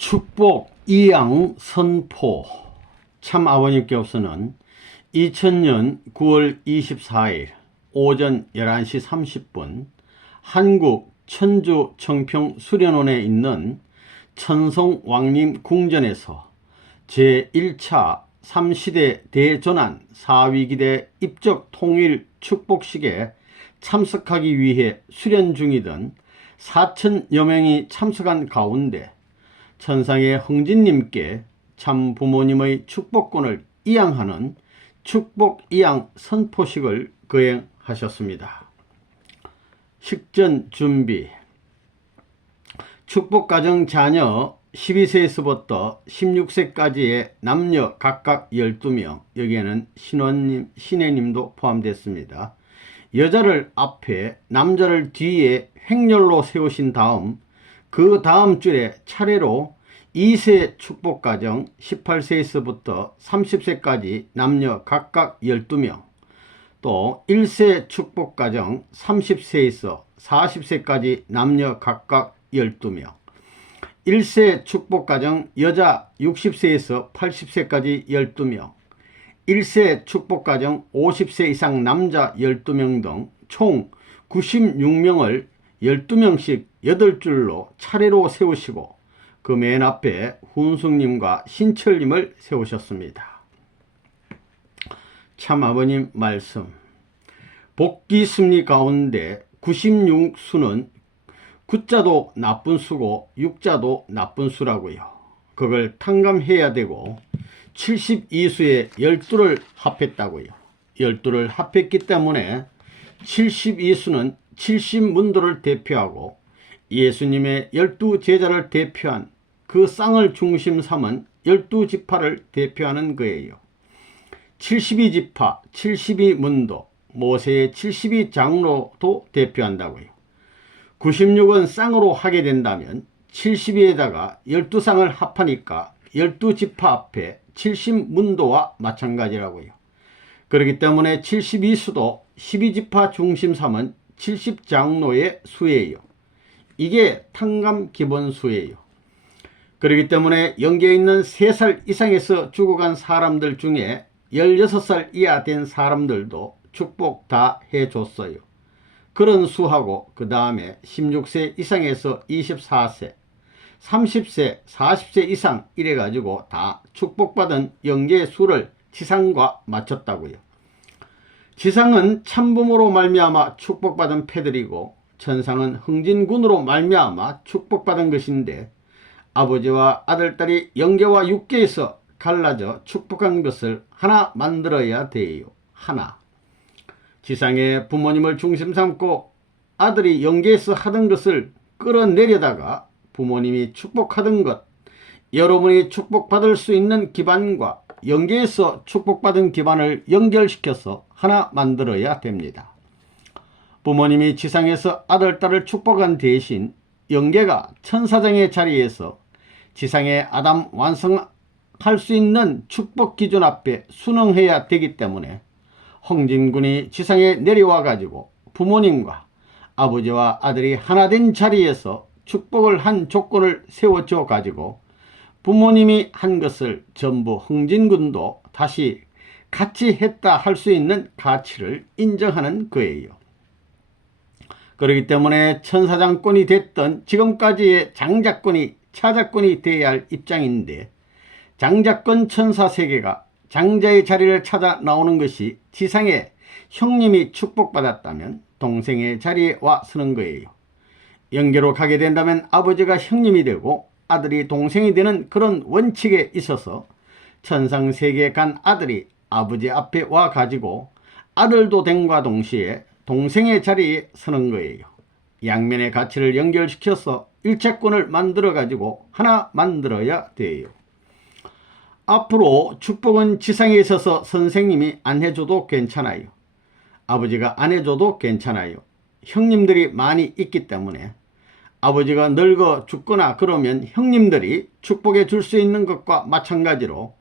축복 이양 선포. 참 아버님께서는 2000년 9월 24일 오전 11시 30분 한국 천주 청평 수련원에 있는 천성왕림 궁전에서 제1차 3시대 대전환 4위기대 입적 통일 축복식에 참석하기 위해 수련 중이던 4,000여 명이 참석한 가운데 천상의 흥진님께 참 부모님의 축복권을 이양하는 축복 이양 선포식을 거행하셨습니다. 식전 준비. 축복가정 자녀 12세에서부터 16세까지의 남녀 각각 12명, 여기에는 신원님, 신혜님도 포함됐습니다. 여자를 앞에 남자를 뒤에 횡렬로 세우신 다음 그 다음 줄에 차례로 2세 축복가정 18세에서부터 30세까지 남녀 각각 12명, 또 1세 축복가정 30세에서 40세까지 남녀 각각 12명, 1세 축복가정 여자 60세에서 80세까지 12명, 1세 축복가정 50세 이상 남자 12명 등 총 96명을 12명씩 8줄로 차례로 세우시고 그 맨 앞에 훈숙님과 신철님을 세우셨습니다. 참 아버님 말씀. 복귀 승리 가운데 96수는 구자도 나쁜 수고 육자도 나쁜 수라고요. 그걸 탕감해야 되고 72수에 12를 합했다고요. 12를 합했기 때문에 72수는 70문도를 대표하고 예수님의 12제자를 대표한 그 쌍을 중심 삼은 12지파를 대표하는 거예요. 72지파, 72문도, 모세의 72장로도 대표한다고요. 96은 쌍으로 하게 된다면 72에다가 12쌍을 합하니까 12지파 앞에 70문도와 마찬가지라고요. 그렇기 때문에 72수도 12지파 중심 삼은 70장로의 수예요. 이게 탕감 기본수예요. 그렇기 때문에 영계에 있는 3살 이상에서 죽어간 사람들 중에 16살 이하 된 사람들도 축복 다 해줬어요. 그런 수하고 그 다음에 16세 이상에서 24세, 30세, 40세 이상 이래가지고 다 축복받은 영계의 수를 지상과 맞췄다고요. 지상은 참부모로 말미암아 축복받은 패들이고 천상은 흥진군으로 말미암아 축복받은 것인데 아버지와 아들딸이 영계와 육계에서 갈라져 축복한 것을 하나 만들어야 돼요. 하나. 지상의 부모님을 중심 삼고 아들이 영계에서 하던 것을 끌어내려다가 부모님이 축복하던 것, 여러분이 축복받을 수 있는 기반과 영계에서 축복받은 기반을 연결시켜서 하나 만들어야 됩니다. 부모님이 지상에서 아들, 딸을 축복한 대신 영계가 천사장의 자리에서 지상의 아담 완성할 수 있는 축복 기준 앞에 순응해야 되기 때문에 흥진군이 지상에 내려와 가지고 부모님과 아버지와 아들이 하나 된 자리에서 축복을 한 조건을 세워줘 가지고 부모님이 한 것을 전부 흥진군도 다시 같이 했다 할 수 있는 가치를 인정하는 거예요. 그렇기 때문에 천사장권이 됐던 지금까지의 장자권이 차자권이 되어야 할 입장인데 장자권 천사세계가 장자의 자리를 찾아 나오는 것이 지상에 형님이 축복받았다면 동생의 자리에 와 서는 거예요. 영계로 가게 된다면 아버지가 형님이 되고 아들이 동생이 되는 그런 원칙에 있어서 천상세계에 간 아들이 아버지 앞에 와 가지고 아들도 됨과 동시에 동생의 자리에 서는 거예요. 양면의 가치를 연결시켜서 일체권을 만들어 가지고 하나 만들어야 돼요. 앞으로 축복은 지상에 있어서 선생님이 안 해줘도 괜찮아요. 아버지가 안 해줘도 괜찮아요. 형님들이 많이 있기 때문에 아버지가 늙어 죽거나 그러면 형님들이 축복해 줄 수 있는 것과 마찬가지로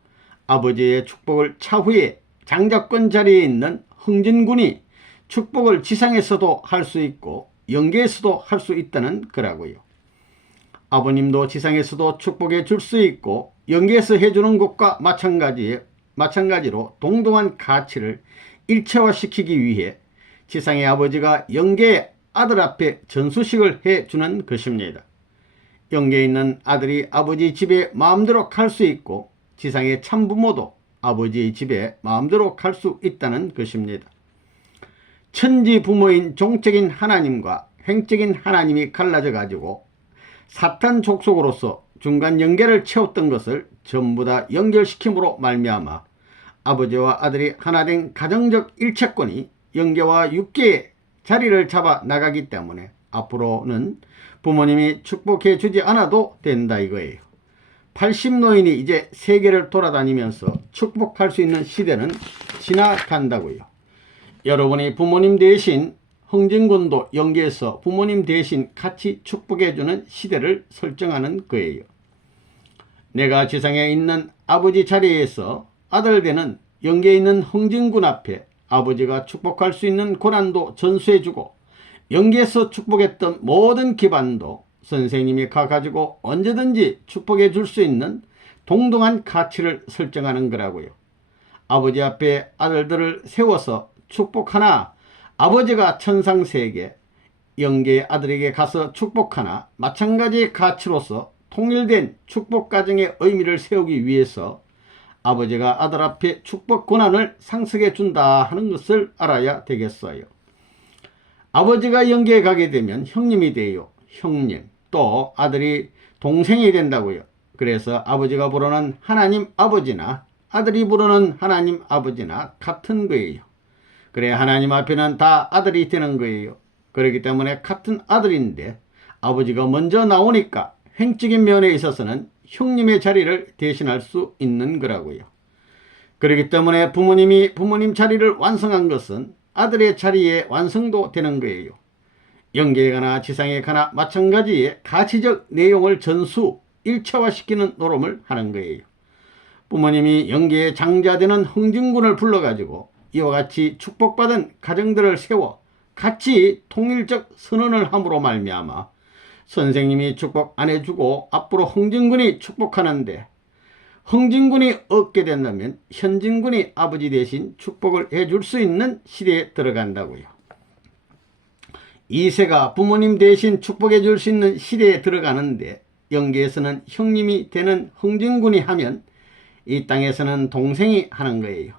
아버지의 축복을 차후에 장자권 자리에 있는 흥진군이 축복을 지상에서도 할 수 있고 영계에서도 할 수 있다는 거라고요. 아버님도 지상에서도 축복해 줄 수 있고 영계에서 해주는 것과 마찬가지로 동등한 가치를 일체화시키기 위해 지상의 아버지가 영계의 아들 앞에 전수식을 해주는 것입니다. 영계에 있는 아들이 아버지 집에 마음대로 갈 수 있고 지상의 참부모도 아버지의 집에 마음대로 갈 수 있다는 것입니다. 천지 부모인 종적인 하나님과 횡적인 하나님이 갈라져 가지고 사탄 족속으로서 중간 연계를 채웠던 것을 전부 다 연결시킴으로 말미암아 아버지와 아들이 하나 된 가정적 일체권이 영계와 육계의 자리를 잡아 나가기 때문에 앞으로는 부모님이 축복해 주지 않아도 된다 이거예요. 80노인이 이제 세계를 돌아다니면서 축복할 수 있는 시대는 지나간다고요. 여러분이 부모님 대신 흥진군도 영계에서 부모님 대신 같이 축복해주는 시대를 설정하는 거예요. 내가 지상에 있는 아버지 자리에서 아들 되는 영계에 있는 흥진군 앞에 아버지가 축복할 수 있는 고난도 전수해주고 영계에서 축복했던 모든 기반도 선생님이 가가지고 언제든지 축복해 줄 수 있는 동등한 가치를 설정하는 거라고요. 아버지 앞에 아들들을 세워서 축복하나 아버지가 천상세계 영계의 아들에게 가서 축복하나 마찬가지의 가치로서 통일된 축복가정의 의미를 세우기 위해서 아버지가 아들 앞에 축복 권한을 상속해 준다 하는 것을 알아야 되겠어요. 아버지가 영계에 가게 되면 형님이 돼요. 형님. 또 아들이 동생이 된다고요. 그래서 아버지가 부르는 하나님 아버지나 아들이 부르는 하나님 아버지나 같은 거예요. 그래 하나님 앞에는 다 아들이 되는 거예요. 그렇기 때문에 같은 아들인데 아버지가 먼저 나오니까 횡적인 면에 있어서는 형님의 자리를 대신할 수 있는 거라고요. 그렇기 때문에 부모님이 부모님 자리를 완성한 것은 아들의 자리의 완성도 되는 거예요. 영계에 가나 지상에 가나 마찬가지의 가치적 내용을 전수 일체화시키는 노름을 하는 거예요. 부모님이 영계의 장자되는 흥진군을 불러가지고 이와 같이 축복받은 가정들을 세워 같이 통일적 선언을 함으로 말미암아 선생님이 축복 안 해주고 앞으로 흥진군이 축복하는데 흥진군이 얻게 된다면 현진군이 아버지 대신 축복을 해줄 수 있는 시대에 들어간다고요. 이세가 부모님 대신 축복해 줄 수 있는 시대에 들어가는데 영계에서는 형님이 되는 흥진군이 하면 이 땅에서는 동생이 하는 거예요.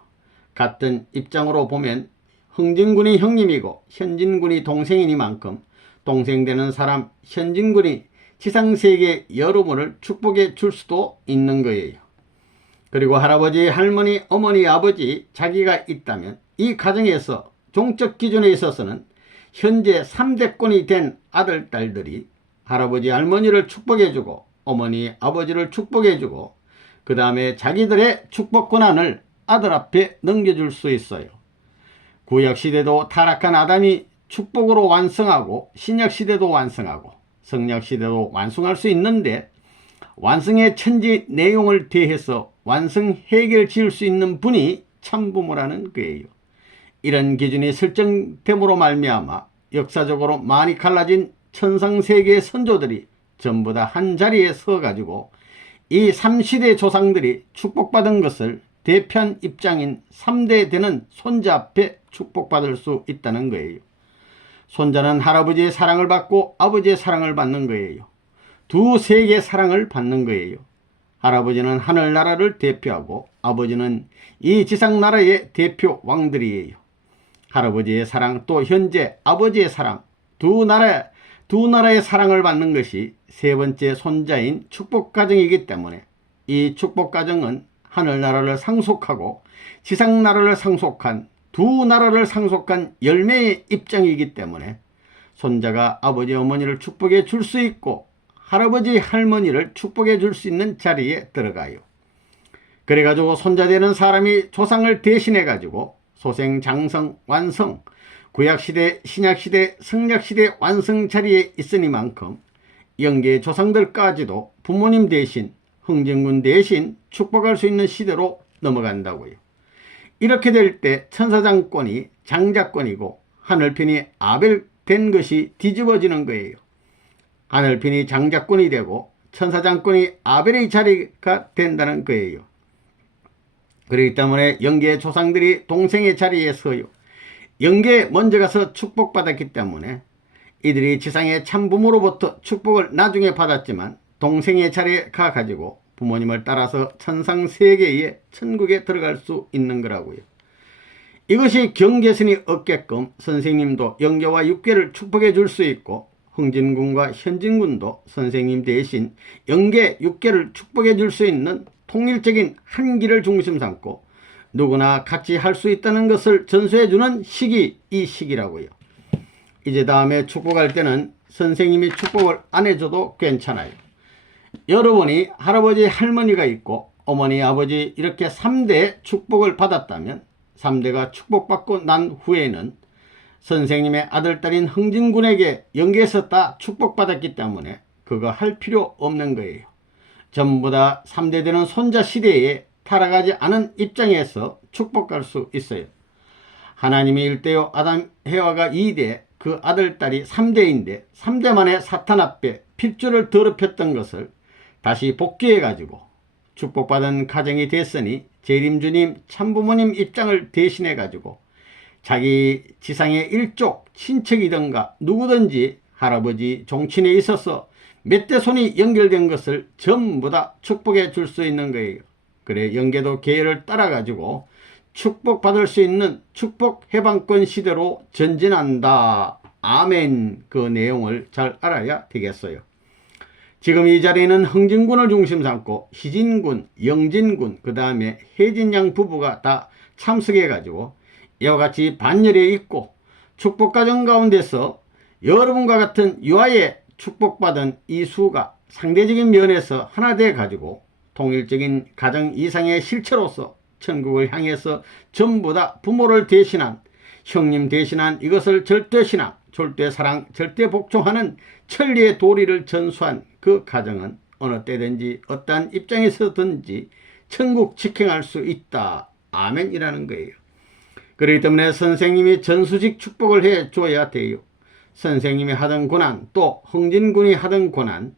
같은 입장으로 보면 흥진군이 형님이고 현진군이 동생이니만큼 동생 되는 사람 현진군이 지상세계 여러분을 축복해 줄 수도 있는 거예요. 그리고 할아버지, 할머니, 어머니, 아버지 자기가 있다면 이 가정에서 종적 기준에 있어서는 현재 3대권이 된 아들, 딸들이 할아버지, 할머니를 축복해주고 어머니, 아버지를 축복해주고 그 다음에 자기들의 축복 권한을 아들 앞에 넘겨줄 수 있어요. 구약시대도 타락한 아담이 축복으로 완성하고 신약시대도 완성하고 성약시대도 완성할 수 있는데 완성의 천지 내용을 대해서 완성 해결 지을 수 있는 분이 참부모라는 거예요. 이런 기준이 설정됨으로 말미암아 역사적으로 많이 갈라진 천상세계의 선조들이 전부 다 한 자리에 서가지고 이 3시대 조상들이 축복받은 것을 대표한 입장인 3대 되는 손자 앞에 축복받을 수 있다는 거예요. 손자는 할아버지의 사랑을 받고 아버지의 사랑을 받는 거예요. 두 세계의 사랑을 받는 거예요. 할아버지는 하늘나라를 대표하고 아버지는 이 지상나라의 대표 왕들이에요. 할아버지의 사랑 또 현재 아버지의 사랑 두 나라의 사랑을 받는 것이 세 번째 손자인 축복가정이기 때문에 이 축복가정은 하늘나라를 상속하고 지상나라를 상속한 두 나라를 상속한 열매의 입장이기 때문에 손자가 아버지 어머니를 축복해 줄 수 있고 할아버지 할머니를 축복해 줄 수 있는 자리에 들어가요. 그래가지고 손자 되는 사람이 조상을 대신해 가지고 소생 장성 완성 구약시대 신약시대 성약시대 완성 자리에 있으니만큼 영계 조상들까지도 부모님 대신 흥진군 대신 축복할 수 있는 시대로 넘어간다고요. 이렇게 될 때 천사장권이 장자권이고 하늘편이 아벨 된 것이 뒤집어지는 거예요. 하늘핀이 장자권이 되고 천사장권이 아벨의 자리가 된다는 거예요. 그렇기 때문에 영계의 조상들이 동생의 자리에 서요. 영계에 먼저 가서 축복받았기 때문에 이들이 지상의 참부모로부터 축복을 나중에 받았지만 동생의 자리에 가가지고 부모님을 따라서 천상 세계의 천국에 들어갈 수 있는 거라고요. 이것이 경계선이 없게끔 선생님도 영계와 육계를 축복해 줄 수 있고 흥진군과 현진군도 선생님 대신 영계, 육계를 축복해 줄 수 있는 통일적인 한 길을 중심 삼고 누구나 같이 할 수 있다는 것을 전수해 주는 시기, 이 시기라고요. 이제 다음에 축복할 때는 선생님이 축복을 안 해줘도 괜찮아요. 여러분이 할아버지, 할머니가 있고 어머니, 아버지 이렇게 3대 축복을 받았다면 3대가 축복받고 난 후에는 선생님의 아들, 딸인 흥진군에게 영계에서 다 축복받았기 때문에 그거 할 필요 없는 거예요. 전부 다 3대 되는 손자 시대에 타락하지 않은 입장에서 축복할 수 있어요. 하나님이 1대요 아담, 해와가 2대, 그 아들, 딸이 3대인데 3대 만에 사탄 앞에 핏줄을 더럽혔던 것을 다시 복귀해가지고 축복받은 가정이 됐으니 재림주님, 참부모님 입장을 대신해가지고 자기 지상의 일족, 친척이든가 누구든지 할아버지, 종친에 있어서 몇 대 손이 연결된 것을 전부 다 축복해 줄 수 있는 거예요. 그래 영계도 계열을 따라가지고 축복받을 수 있는 축복 해방권 시대로 전진한다. 아멘. 그 내용을 잘 알아야 되겠어요. 지금 이 자리에는 흥진군을 중심 삼고 희진군, 영진군, 그 다음에 혜진양 부부가 다 참석해 가지고 이와 같이 반열에 있고 축복가정 가운데서 여러분과 같은 유아의 축복받은 이 수가 상대적인 면에서 하나 돼 가지고 통일적인 가정 이상의 실체로서 천국을 향해서 전부 다 부모를 대신한, 형님 대신한 이것을 절대신앙, 절대사랑, 절대복종하는 천리의 도리를 전수한 그 가정은 어느 때든지 어떠한 입장에서든지 천국 직행할 수 있다. 아멘이라는 거예요. 그렇기 때문에 선생님이 전수직 축복을 해줘야 돼요. 선생님이 하던 고난, 또 흥진군이 하던 고난,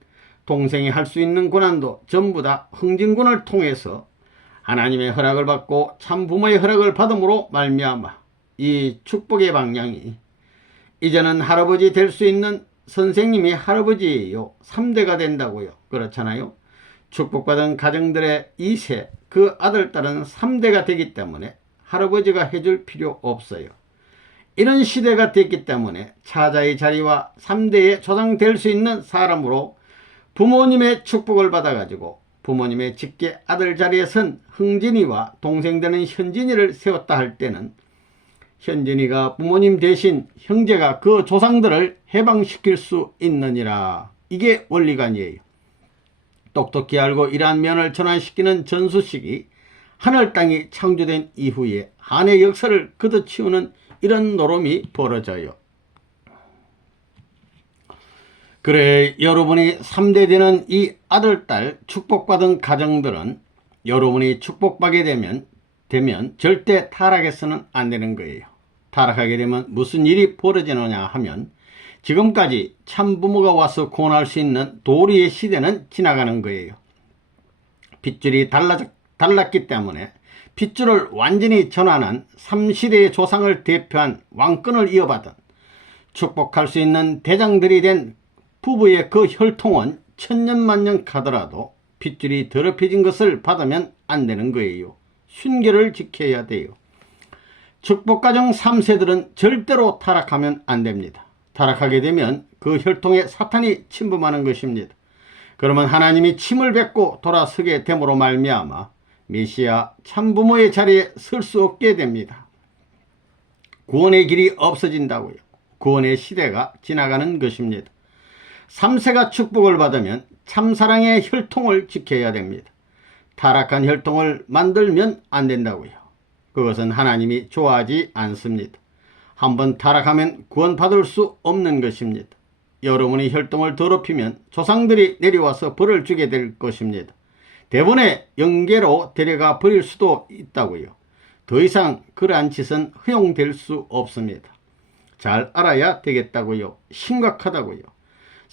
동생이 할 수 있는 고난도 전부 다 흥진군을 통해서 하나님의 허락을 받고 참부모의 허락을 받음으로 말미암아 이 축복의 방향이 이제는 할아버지 될 수 있는 선생님이 할아버지예요. 3대가 된다고요. 그렇잖아요. 축복받은 가정들의 2세, 그 아들, 딸은 3대가 되기 때문에 할아버지가 해줄 필요 없어요. 이런 시대가 됐기 때문에 차자의 자리와 3대의 조상 될 수 있는 사람으로 부모님의 축복을 받아가지고 부모님의 직계 아들 자리에 선 흥진이와 동생 되는 현진이를 세웠다 할 때는 현진이가 부모님 대신 형제가 그 조상들을 해방시킬 수 있느니라. 이게 원리관이에요. 똑똑히 알고 이러한 면을 전환시키는 전수식이 하늘 땅이 창조된 이후에 한의 역사를 걷어치우는 이런 노름이 벌어져요. 그래 여러분이 3대 되는 이 아들, 딸 축복받은 가정들은 여러분이 축복받게 되면 절대 타락해서는 안 되는 거예요. 타락하게 되면 무슨 일이 벌어지느냐 하면 지금까지 참부모가 와서 구원할 수 있는 도리의 시대는 지나가는 거예요. 핏줄이 달랐기 때문에 핏줄을 완전히 전환한 3시대의 조상을 대표한 왕권을 이어받은 축복할 수 있는 대장들이 된 부부의 그 혈통은 천년만년 가더라도 핏줄이 더럽혀진 것을 받으면 안 되는 거예요. 순결을 지켜야 돼요. 축복가정 3세들은 절대로 타락하면 안 됩니다. 타락하게 되면 그 혈통에 사탄이 침범하는 것입니다. 그러면 하나님이 침을 뱉고 돌아서게 됨으로 말미암아 메시아 참부모의 자리에 설 수 없게 됩니다. 구원의 길이 없어진다고요. 구원의 시대가 지나가는 것입니다. 3세가 축복을 받으면 참사랑의 혈통을 지켜야 됩니다. 타락한 혈통을 만들면 안 된다고요. 그것은 하나님이 좋아하지 않습니다. 한번 타락하면 구원받을 수 없는 것입니다. 여러분의 혈통을 더럽히면 조상들이 내려와서 벌을 주게 될 것입니다. 대본에 영계로 데려가 버릴 수도 있다고요. 더 이상 그러한 짓은 허용될 수 없습니다. 잘 알아야 되겠다고요. 심각하다고요.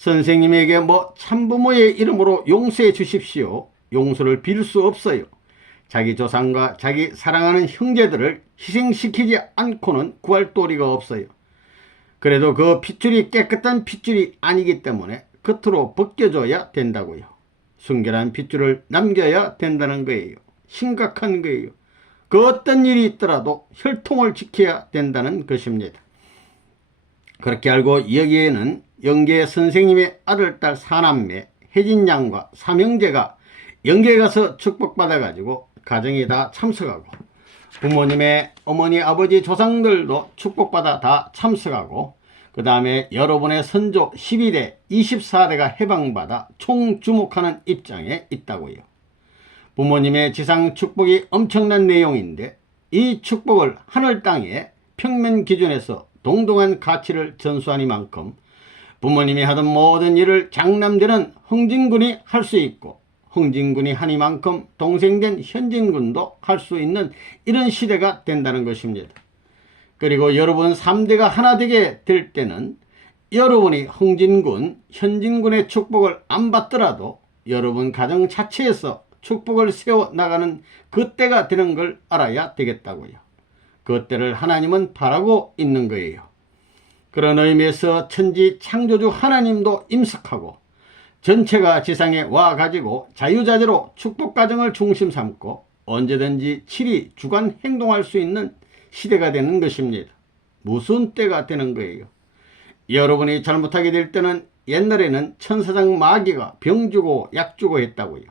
선생님에게 뭐 참부모의 이름으로 용서해 주십시오. 용서를 빌 수 없어요. 자기 조상과 자기 사랑하는 형제들을 희생시키지 않고는 구할 도리가 없어요. 그래도 그 핏줄이 깨끗한 핏줄이 아니기 때문에 겉으로 벗겨줘야 된다고요. 순결한 핏줄을 남겨야 된다는 거예요. 심각한 거예요. 그 어떤 일이 있더라도 혈통을 지켜야 된다는 것입니다. 그렇게 알고 여기에는 영계 선생님의 아들, 딸, 사남매, 혜진 양과 삼형제가 영계에 가서 축복받아가지고 가정에 다 참석하고, 부모님의 어머니, 아버지, 조상들도 축복받아 다 참석하고, 그 다음에 여러분의 선조 12대, 24대가 해방받아 총주목하는 입장에 있다고요. 부모님의 지상 축복이 엄청난 내용인데, 이 축복을 하늘 땅에 평면 기준에서 동등한 가치를 전수하니만큼 부모님이 하던 모든 일을 장남되는 흥진군이 할 수 있고, 흥진군이 하니만큼 동생된 현진군도 할 수 있는 이런 시대가 된다는 것입니다. 그리고 여러분 3대가 하나 되게 될 때는 여러분이 흥진군, 현진군의 축복을 안 받더라도 여러분 가정 자체에서 축복을 세워나가는 그때가 되는 걸 알아야 되겠다고요. 그때를 하나님은 바라고 있는 거예요. 그런 의미에서 천지 창조주 하나님도 임석하고 전체가 지상에 와가지고 자유자재로 축복가정을 중심 삼고 언제든지 칠이 주관 행동할 수 있는 시대가 되는 것입니다. 무슨 때가 되는 거예요? 여러분이 잘못하게 될 때는 옛날에는 천사장 마귀가 병 주고 약 주고 했다고요.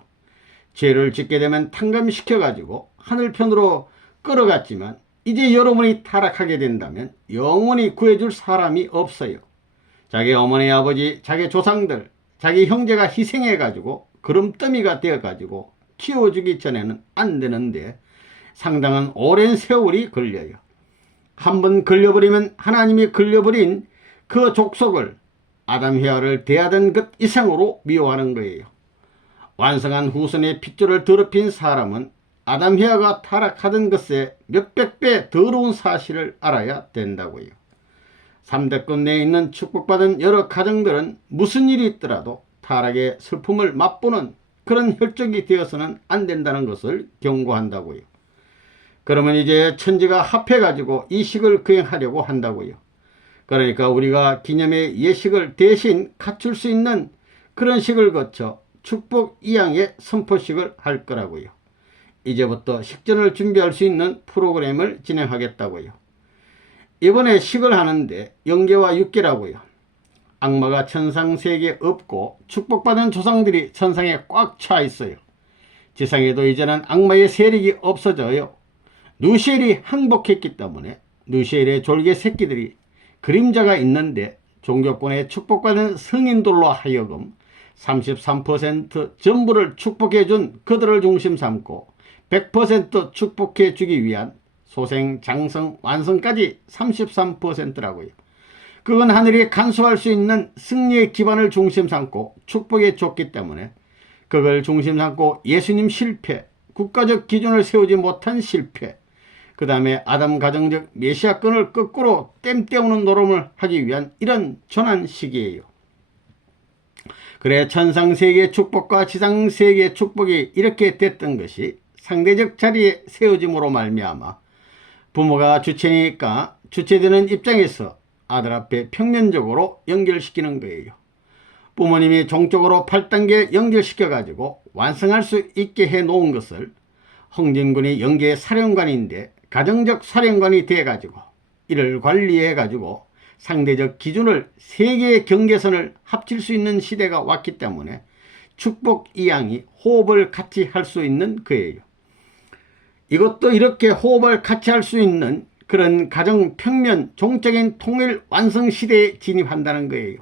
죄를 짓게 되면 탕감시켜가지고 하늘편으로 끌어갔지만 이제 여러분이 타락하게 된다면 영원히 구해줄 사람이 없어요. 자기 어머니, 아버지, 자기 조상들, 자기 형제가 희생해가지고 그름더미가 되어가지고 키워주기 전에는 안 되는데 상당한 오랜 세월이 걸려요. 한번 걸려버리면 하나님이 걸려버린 그 족속을 아담 헤아를 대하던 것 이상으로 미워하는 거예요. 완성한 후손의 핏줄을 더럽힌 사람은 아담 헤아가 타락하던 것에 몇백 배 더러운 사실을 알아야 된다고요. 3대권 내에 있는 축복받은 여러 가정들은 무슨 일이 있더라도 타락의 슬픔을 맛보는 그런 혈족이 되어서는 안 된다는 것을 경고한다고요. 그러면 이제 천지가 합해가지고 이 식을 거행하려고 한다고요. 그러니까 우리가 기념의 예식을 대신 갖출 수 있는 그런 식을 거쳐 축복 이양의 선포식을 할 거라고요. 이제부터 식전을 준비할 수 있는 프로그램을 진행하겠다고요. 이번에 식을 하는데 영계와 육계라고요. 악마가 천상세계에 없고 축복받은 조상들이 천상에 꽉 차 있어요. 지상에도 이제는 악마의 세력이 없어져요. 누시엘이 항복했기 때문에 누시엘의 졸개 새끼들이 그림자가 있는데 종교권에 축복받은 성인들로 하여금 33% 전부를 축복해준 그들을 중심 삼고 100% 축복해 주기 위한 소생, 장성, 완성까지 33%라고요. 그건 하늘이 간수할 수 있는 승리의 기반을 중심 삼고 축복해 줬기 때문에 그걸 중심 삼고 예수님 실패, 국가적 기준을 세우지 못한 실패, 그 다음에 아담 가정적 메시아권을 거꾸로 땜 때우는 노름을 하기 위한 이런 전환 시기예요. 그래 천상세계의 축복과 지상세계의 축복이 이렇게 됐던 것이 상대적 자리에 세워짐으로 말미암아 부모가 주체니까 주체되는 입장에서 아들 앞에 평면적으로 연결시키는 거예요. 부모님이 종적으로 8단계 연결시켜가지고 완성할 수 있게 해놓은 것을 흥진군이 영계 사령관인데 가정적 사령관이 돼가지고 이를 관리해가지고 상대적 기준을 세계의 경계선을 합칠 수 있는 시대가 왔기 때문에 축복 이양이 호흡을 같이 할 수 있는 거예요. 이것도 이렇게 호흡을 같이 할 수 있는 그런 가정 평면 종적인 통일 완성 시대에 진입한다는 거예요.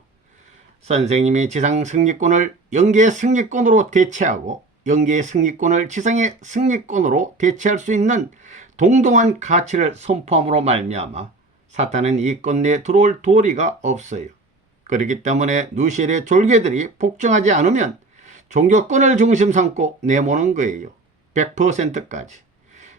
선생님이 지상 승리권을 영계의 승리권으로 대체하고 영계의 승리권을 지상의 승리권으로 대체할 수 있는 동등한 가치를 선포함으로 말미암아 사탄은 이 권 내에 들어올 도리가 없어요. 그렇기 때문에 누시엘의 졸개들이 복종하지 않으면 종교권을 중심 삼고 내모는 거예요. 100%까지.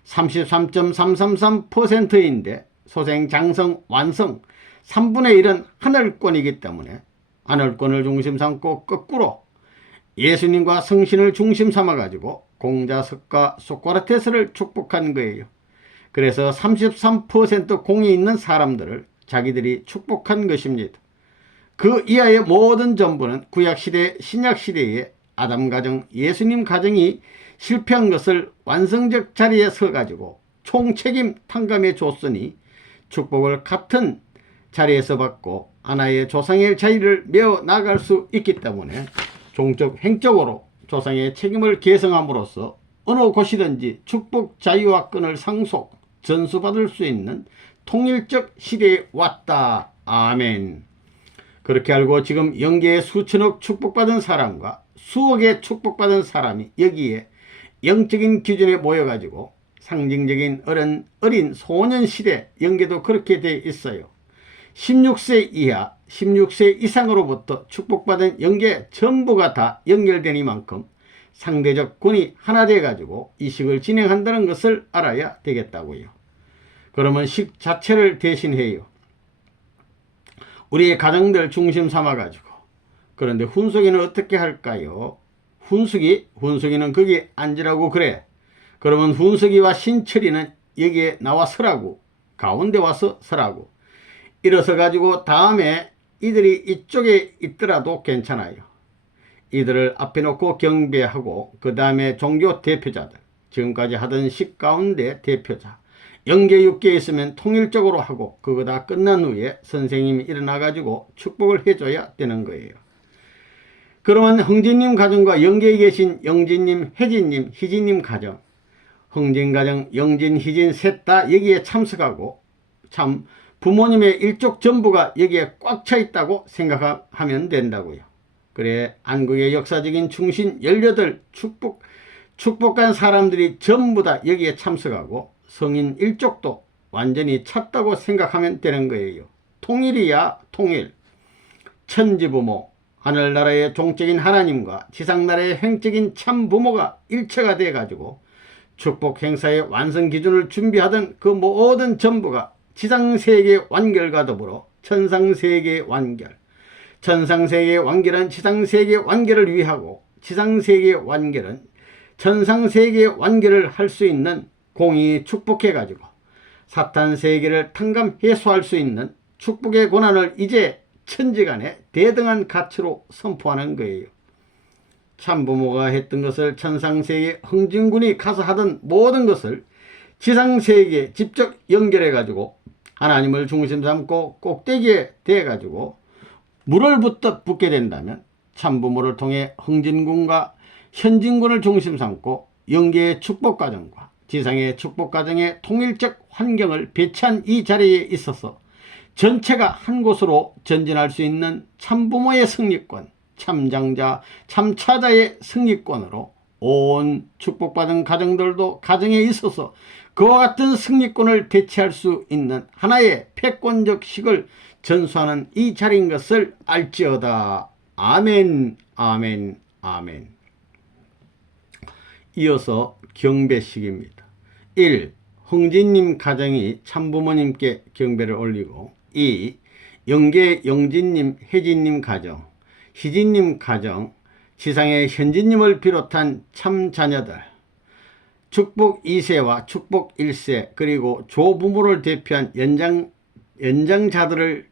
33.333%인데 소생, 장성, 완성 3분의 1은 하늘권이기 때문에 안월권을 중심 삼고 거꾸로 예수님과 성신을 중심 삼아가지고 공자석과 소크라테스를 축복한 거예요. 그래서 33% 공이 있는 사람들을 자기들이 축복한 것입니다. 그 이하의 모든 전부는 구약시대 신약시대의 아담 가정 예수님 가정이 실패한 것을 완성적 자리에 서가지고 총책임 탕감해 줬으니 축복을 같은 자리에서 받고 하나의 조상의 자리를 메어 나갈 수 있기 때문에 종적 행적으로 조상의 책임을 계승함으로써 어느 곳이든지 축복 자유와 끈을 상속 전수받을 수 있는 통일적 시대에 왔다. 아멘. 그렇게 알고 지금 영계의 수천억 축복받은 사람과 수억의 축복받은 사람이 여기에 영적인 기준에 모여가지고 상징적인 어린 소년 시대 영계도 그렇게 되어 있어요. 16세 이하 16세 이상으로부터 축복받은 영계 전부가 다 연결되니만큼 상대적 군이 하나 돼가지고 이식을 진행한다는 것을 알아야 되겠다고요. 그러면 식 자체를 대신해요. 우리의 가정들 중심 삼아가지고. 그런데 훈숙이는 어떻게 할까요? 훈숙이는 거기 앉으라고 그래. 그러면 훈숙이와 신철이는 여기에 나와 서라고. 가운데 와서 서라고. 일어서 가지고 다음에 이들이 이쪽에 있더라도 괜찮아요. 이들을 앞에 놓고 경배하고 그 다음에 종교 대표자들, 지금까지 하던 식 가운데 대표자, 영계 육계 있으면 통일적으로 하고 그거 다 끝난 후에 선생님이 일어나 가지고 축복을 해줘야 되는 거예요. 그러면 흥진님 가정과 영계에 계신 영진님, 혜진님, 희진님 가정, 흥진 가정, 영진, 희진 셋 다 여기에 참석하고 참 부모님의 일족 전부가 여기에 꽉 차 있다고 생각하면 된다고요. 그래 한국의 역사적인 충신 18 축복한 사람들이 전부 다 여기에 참석하고 성인 일족도 완전히 찼다고 생각하면 되는 거예요. 통일이야 통일. 천지부모, 하늘나라의 종적인 하나님과 지상나라의 행적인 참부모가 일체가 돼가지고 축복 행사의 완성 기준을 준비하던 그 모든 전부가 지상세계 완결과 더불어 천상세계 완결, 천상세계 완결은 지상세계 완결을 위하고 지상세계 완결은 천상세계 완결을 할 수 있는 공이 축복해가지고 사탄세계를 탕감 해소할 수 있는 축복의 권한을 이제 천지간에 대등한 가치로 선포하는 거예요. 참부모가 했던 것을 천상세계 흥진군이 가서 하던 모든 것을 지상세계에 직접 연결해가지고 하나님을 중심 삼고 꼭대기에 대가지고 물을 붓게 된다면 참부모를 통해 흥진군과 현진군을 중심 삼고 영계의 축복과정과 지상의 축복과정의 통일적 환경을 배치한 이 자리에 있어서 전체가 한 곳으로 전진할 수 있는 참부모의 승리권, 참장자, 참차자의 승리권으로 온 축복받은 가정들도 가정에 있어서 그와 같은 승리권을 대체할 수 있는 하나의 패권적 식을 전수하는 이 자리인 것을 알지어다. 아멘, 아멘, 아멘. 이어서 경배식입니다. 1. 흥진님 가정이 참부모님께 경배를 올리고 2. 영계 영진님, 혜진님 가정, 희진님 가정, 지상의 현진님을 비롯한 참자녀들, 축복 2세와 축복 1세 그리고 조부모를 대표한 연장자들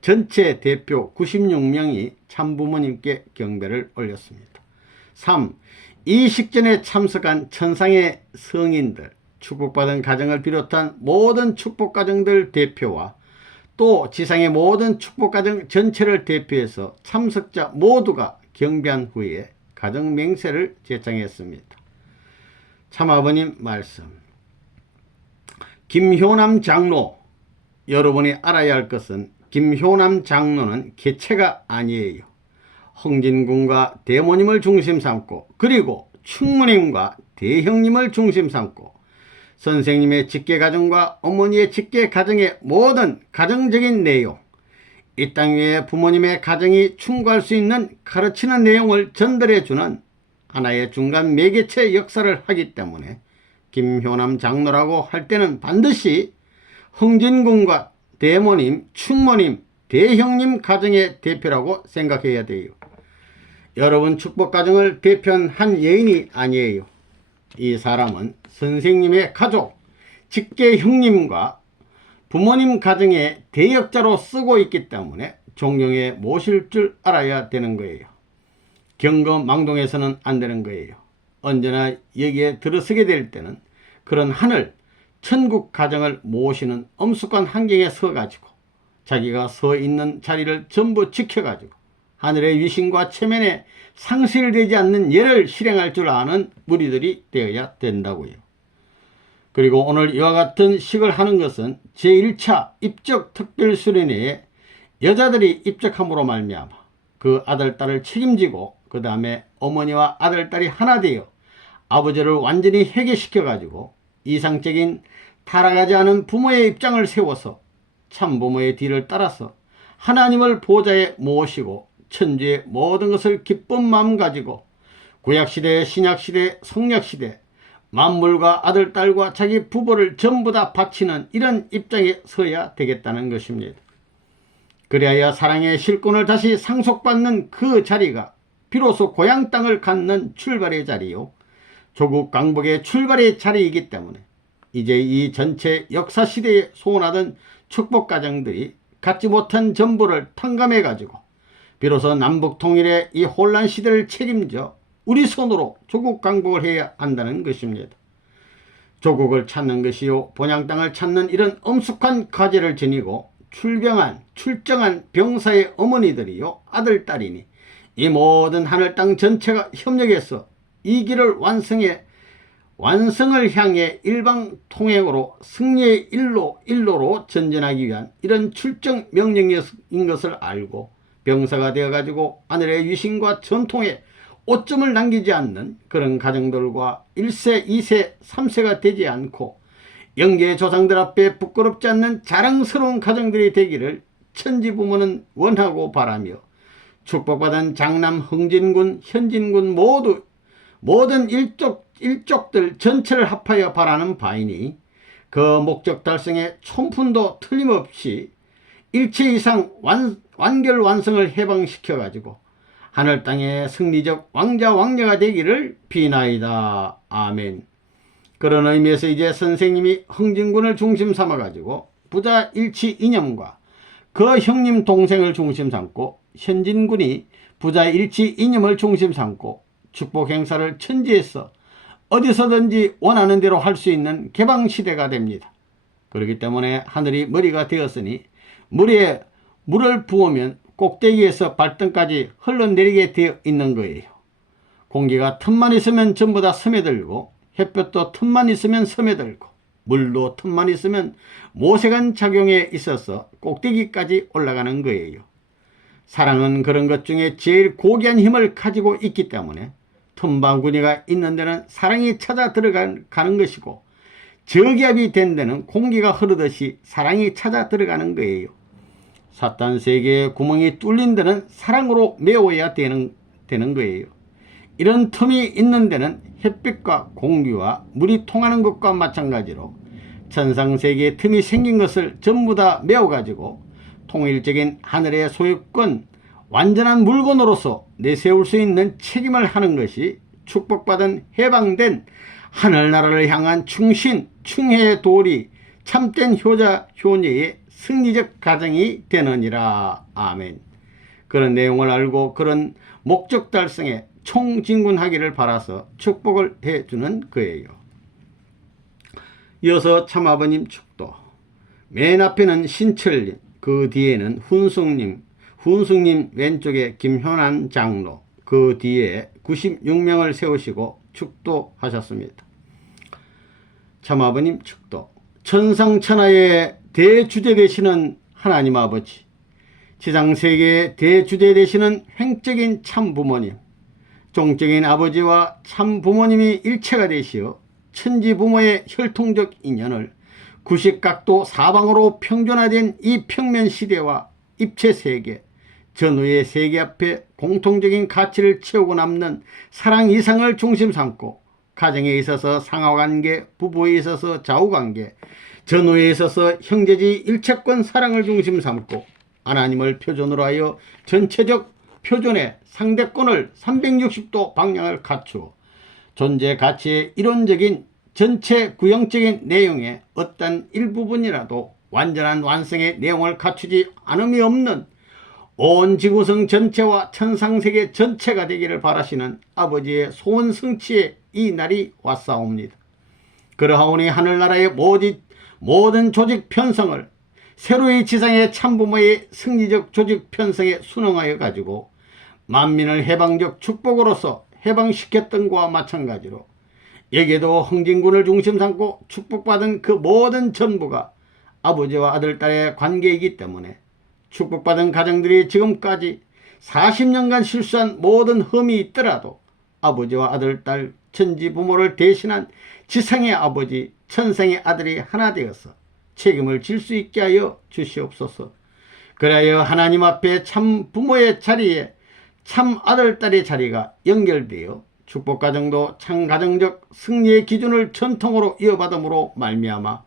전체 대표 96명이 참부모님께 경배를 올렸습니다. 3. 이 식전에 참석한 천상의 성인들, 축복받은 가정을 비롯한 모든 축복가정들 대표와 또 지상의 모든 축복가정 전체를 대표해서 참석자 모두가 경배한 후에 가정맹세를 제창했습니다. 참아버님 말씀. 김효남 장로, 여러분이 알아야 할 것은 김효남 장로는 개체가 아니에요. 흥진군과 대모님을 중심 삼고 그리고 충무님과 대형님을 중심 삼고 선생님의 직계가정과 어머니의 직계가정의 모든 가정적인 내용, 이 땅 위에 부모님의 가정이 충고할 수 있는 가르치는 내용을 전달해주는 하나의 중간 매개체 역사를 하기 때문에 김효남 장로라고 할 때는 반드시 흥진군과 대모님, 충모님, 대형님 가정의 대표라고 생각해야 돼요. 여러분 축복 가정을 대표한 한 여인이 아니에요. 이 사람은 선생님의 가족, 직계 형님과 부모님 가정의 대역자로 쓰고 있기 때문에 존경해 모실 줄 알아야 되는 거예요. 경거망동해서는 안 되는 거예요. 언제나 여기에 들어서게 될 때는 그런 하늘, 천국 가정을 모시는 엄숙한 환경에 서가지고 자기가 서 있는 자리를 전부 지켜가지고 하늘의 위신과 체면에 상실되지 않는 예를 실행할 줄 아는 무리들이 되어야 된다고요. 그리고 오늘 이와 같은 식을 하는 것은 제1차 입적 특별수련회에 여자들이 입적함으로 말미암아 그 아들, 딸을 책임지고 그 다음에 어머니와 아들, 딸이 하나 되어 아버지를 완전히 회개시켜 가지고 이상적인 타락하지 않은 부모의 입장을 세워서 참부모의 뒤를 따라서 하나님을 보좌에 모시고 천주의 모든 것을 기쁜 마음 가지고 구약시대, 신약시대, 성약시대 만물과 아들, 딸과 자기 부모를 전부 다 바치는 이런 입장에 서야 되겠다는 것입니다. 그래야 사랑의 실권을 다시 상속받는 그 자리가 비로소 고향 땅을 갖는 출발의 자리요, 조국 강복의 출발의 자리이기 때문에 이제 이 전체 역사시대에 소원하던 축복가정들이 갖지 못한 전부를 탕감해 가지고 비로소 남북통일의 이 혼란시대를 책임져 우리 손으로 조국 강복을 해야 한다는 것입니다. 조국을 찾는 것이요, 본향 땅을 찾는 이런 엄숙한 과제를 지니고 출정한 병사의 어머니들이요, 아들, 딸이니 이 모든 하늘 땅 전체가 협력해서 이 길을 완성을 향해 일방통행으로 승리의 일로로 전진하기 위한 이런 출정 명령인 것을 알고 병사가 되어가지고 하늘의 위신과 전통에 오점을 남기지 않는 그런 가정들과 1세, 2세, 3세가 되지 않고 영계 조상들 앞에 부끄럽지 않는 자랑스러운 가정들이 되기를 천지부모는 원하고 바라며 축복받은 장남 흥진군, 현진군 모든 일족들 전체를 합하여 바라는 바이니 그 목적 달성에 촌푼도 틀림없이 일체 이상 완결 완성을 해방시켜 가지고 하늘 땅의 승리적 왕자 왕녀가 되기를 비나이다. 아멘. 그런 의미에서 이제 선생님이 흥진군을 중심 삼아 가지고 부자 일치 이념과 그 형님 동생을 중심 삼고 현진군이 부자 일치 이념을 중심 삼고 축복 행사를 천지에서 어디서든지 원하는 대로 할 수 있는 개방시대가 됩니다. 그렇기 때문에 하늘이 머리가 되었으니 물에 물을 부으면 꼭대기에서 발등까지 흘러내리게 되어 있는 거예요. 공기가 틈만 있으면 전부 다 스며들고 햇볕도 틈만 있으면 스며들고 물도 틈만 있으면 모세관 작용에 있어서 꼭대기까지 올라가는 거예요. 사랑은 그런 것 중에 제일 고귀한 힘을 가지고 있기 때문에 틈바구니가 있는 데는 사랑이 찾아 들어가는 것이고 저기압이 된 데는 공기가 흐르듯이 사랑이 찾아 들어가는 거예요. 사탄 세계의 구멍이 뚫린 데는 사랑으로 메워야 되는 거예요. 이런 틈이 있는 데는 햇빛과 공기와 물이 통하는 것과 마찬가지로 천상세계에 틈이 생긴 것을 전부 다 메워가지고 통일적인 하늘의 소유권, 완전한 물건으로서 내세울 수 있는 책임을 하는 것이 축복받은 해방된 하늘나라를 향한 충신, 충혜의 도리, 참된 효자, 효녀의 승리적 가정이 되느니라. 아멘. 그런 내용을 알고 그런 목적 달성에 총진군하기를 바라서 축복을 해주는 거예요. 이어서 참아버님 축도. 맨 앞에는 신철님, 그 뒤에는 훈숙님 왼쪽에 김효난 장로, 그 뒤에 96명을 세우시고 축도하셨습니다. 참아버님 축도. 천상천하의 대주제 되시는 하나님 아버지, 지상세계의 대주제 되시는 횡적인 참부모님, 종적인 아버지와 참부모님이 일체가 되시어 천지부모의 혈통적 인연을 구식각도 사방으로 평준화된 이 평면시대와 입체세계, 전후의 세계 앞에 공통적인 가치를 채우고 남는 사랑 이상을 중심 삼고 가정에 있어서 상하관계, 부부에 있어서 좌우관계, 전후에 있어서 형제지 일체권 사랑을 중심 삼고 하나님을 표준으로 하여 전체적 표준의 상대권을 360도 방향을 갖추어 존재 가치의 이론적인 전체 구형적인 내용의 어떤 일부분이라도 완전한 완성의 내용을 갖추지 않음이 없는 온 지구성 전체와 천상세계 전체가 되기를 바라시는 아버지의 소원 성취의 이 날이 왔사옵니다. 그러하오니 하늘나라의 모든 조직 편성을 새로이 지상의 참부모의 승리적 조직 편성에 순응하여 가지고 만민을 해방적 축복으로서 해방시켰던 것과 마찬가지로 여기에도 흥진군을 중심 삼고 축복받은 그 모든 전부가 아버지와 아들, 딸의 관계이기 때문에 축복받은 가정들이 지금까지 40년간 실수한 모든 흠이 있더라도 아버지와 아들, 딸, 천지 부모를 대신한 지상의 아버지, 천상의 아들이 하나 되어서 책임을 질 수 있게 하여 주시옵소서. 그래야 하나님 앞에 참 부모의 자리에 참 아들, 딸의 자리가 연결되어 축복가정도 참 가정적 승리의 기준을 전통으로 이어받음으로 말미암아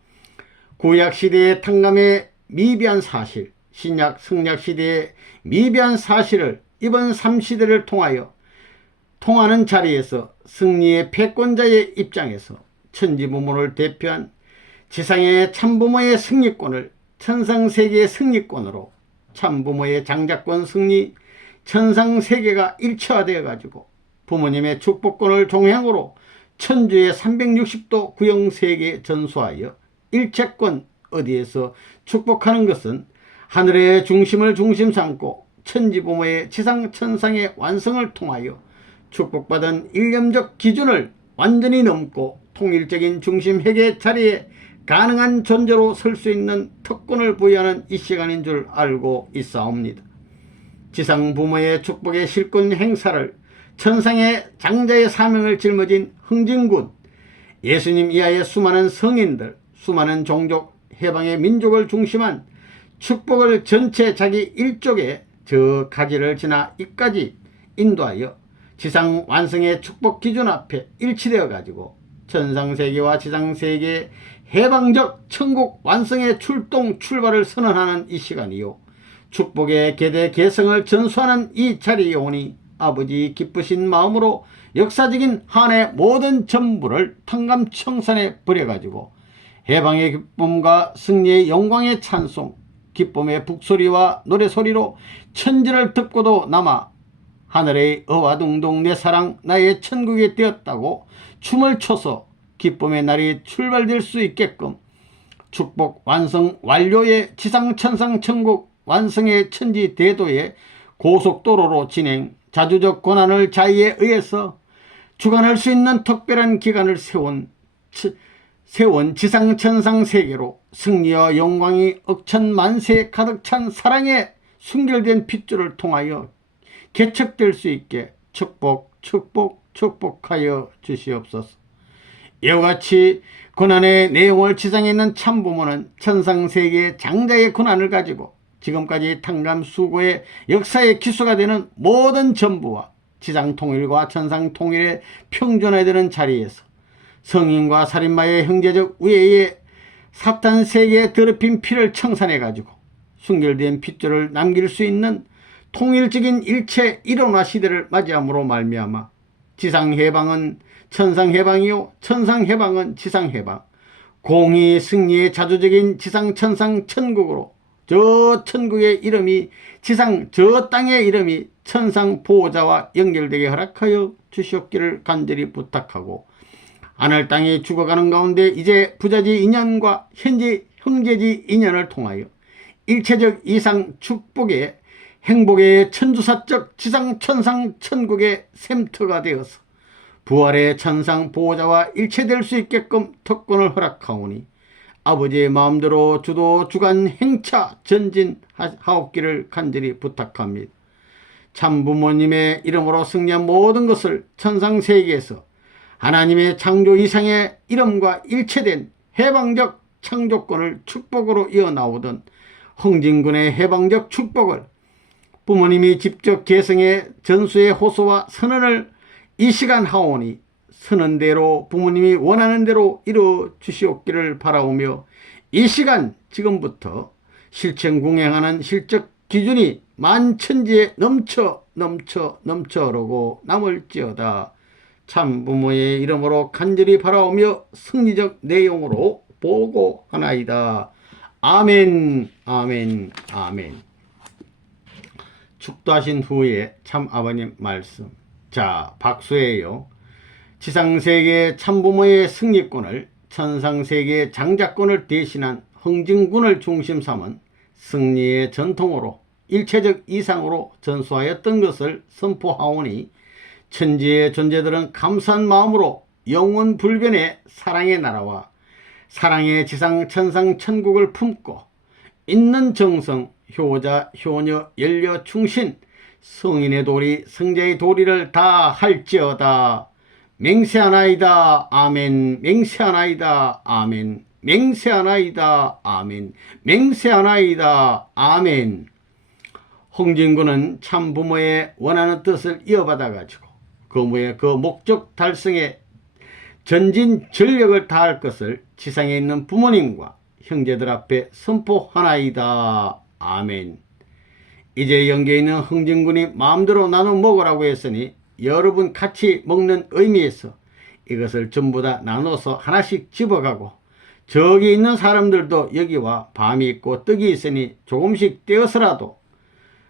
구약시대의 탕감의 미비한 사실, 신약 성약시대의 미비한 사실을 이번 3시대를 통하는 자리에서 승리의 패권자의 입장에서 천지부모를 대표한 지상의 참부모의 승리권을 천상세계의 승리권으로 참부모의 장자권 승리 천상세계가 일체화되어 가지고 부모님의 축복권을 종행으로 천주의 360도 구형세계에 전수하여 일체권 어디에서 축복하는 것은 하늘의 중심을 중심 삼고 천지부모의 지상천상의 완성을 통하여 축복받은 일념적 기준을 완전히 넘고 통일적인 중심회계 자리에 가능한 존재로 설 수 있는 특권을 부여하는 이 시간인 줄 알고 있사옵니다. 지상 부모의 축복의 실권 행사를 천상의 장자의 사명을 짊어진 흥진군, 예수님 이하의 수많은 성인들, 수많은 종족, 해방의 민족을 중심한 축복을 전체 자기 일족의 저 가지를 지나 이까지 인도하여 지상 완성의 축복 기준 앞에 일치되어 가지고 천상세계와 지상세계의 해방적 천국 완성의 출발을 선언하는 이 시간이요, 축복의 계대 개성을 전수하는 이 자리에 오니 아버지 기쁘신 마음으로 역사적인 한해 모든 전부를 탕감청산에 버려가지고 해방의 기쁨과 승리의 영광의 찬송, 기쁨의 북소리와 노래소리로 천지를 듣고도 남아 하늘의 어와둥둥 내 사랑 나의 천국이 되었다고 춤을 춰서 기쁨의 날이 출발될 수 있게끔 축복 완성 완료의 지상천상 천국 완성의 천지 대도의 고속도로로 진행 자주적 권한을 자의에 의해서 주관할 수 있는 특별한 기간을 세운 지상천상 세계로 승리와 영광이 억천만세 가득 찬 사랑의 순결된 핏줄을 통하여 개척될 수 있게 축복하여 주시옵소서. 이와 같이 고난의 내용을 지상에 있는 참부모는 천상세계의 장자의 고난을 가지고 지금까지 탕감 수고의 역사의 기수가 되는 모든 전부와 지상 통일과 천상 통일의 평준화되는 자리에서 성인과 살인마의 형제적 우애의 사탄 세계에 더럽힌 피를 청산해 가지고 순결된 핏줄을 남길 수 있는 통일적인 일체 일원화 시대를 맞이함으로 말미암아 지상해방은 천상해방이요 천상해방은 지상해방, 공의 승리의 자주적인 지상천상 천국으로 저 천국의 이름이 지상 저 땅의 이름이 천상 보호자와 연결되게 허락하여 주시옵기를 간절히 부탁하고, 하늘 땅이 죽어가는 가운데 이제 부자지 인연과 현재 형제지 인연을 통하여 일체적 이상 축복의 행복의 천주사적 지상 천상 천국의 샘터가 되어서 부활의 천상 보호자와 일체될 수 있게끔 특권을 허락하오니 아버지의 마음대로 주도 주관 행차 전진하옵기를 간절히 부탁합니다. 참부모님의 이름으로 승리한 모든 것을 천상세계에서 하나님의 창조 이상의 이름과 일체된 해방적 창조권을 축복으로 이어나오던 흥진군의 해방적 축복을 부모님이 직접 계승해 전수의 호소와 선언을 이 시간 하오니 선언대로 부모님이 원하는 대로 이루어 주시옵기를 바라오며, 이 시간 지금부터 실천 공행하는 실적 기준이 만천지에 넘쳐오르고 남을지어다. 참부모의 이름으로 간절히 바라오며 승리적 내용으로 보고하나이다. 아멘, 아멘, 아멘. 축도하신 후에 참아버님 말씀. 자, 박수예요. 지상세계의 참부모의 승리권을 천상세계의 장자권을 대신한 흥진군을 중심 삼은 승리의 전통으로 일체적 이상으로 전수하였던 것을 선포하오니 천지의 존재들은 감사한 마음으로 영원 불변의 사랑의 나라와 사랑의 지상 천상 천국을 품고 있는 정성 효자 효녀 연려 충신 성인의 도리 성자의 도리를 다 할지어다. 맹세하나이다. 아멘. 맹세하나이다. 아멘. 맹세하나이다. 아멘. 맹세하나이다. 아멘. 흥진군은 참부모의 원하는 뜻을 이어받아 가지고 거무의 그 목적 달성에 전진 전력을 다할 것을 지상에 있는 부모님과 형제들 앞에 선포하나이다. 아멘. 이제 영계에 있는 흥진군이 마음대로 나눠 먹으라고 했으니 여러분 같이 먹는 의미에서 이것을 전부 다 나눠서 하나씩 집어가고 저기 있는 사람들도 여기와 밤이 있고 떡이 있으니 조금씩 떼어서라도,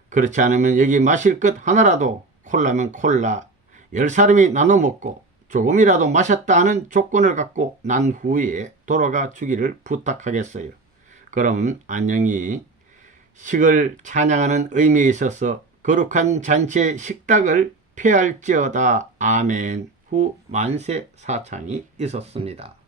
그렇지 않으면 여기 마실 것 하나라도, 콜라면 콜라 10사람이 나눠 먹고 조금이라도 마셨다 하는 조건을 갖고 난 후에 돌아가 주기를 부탁하겠어요. 그럼 안녕히 식을 찬양하는 의미에 있어서 거룩한 잔치의 식탁을 폐할지어다. 아멘. 후 만세 사창이 있었습니다.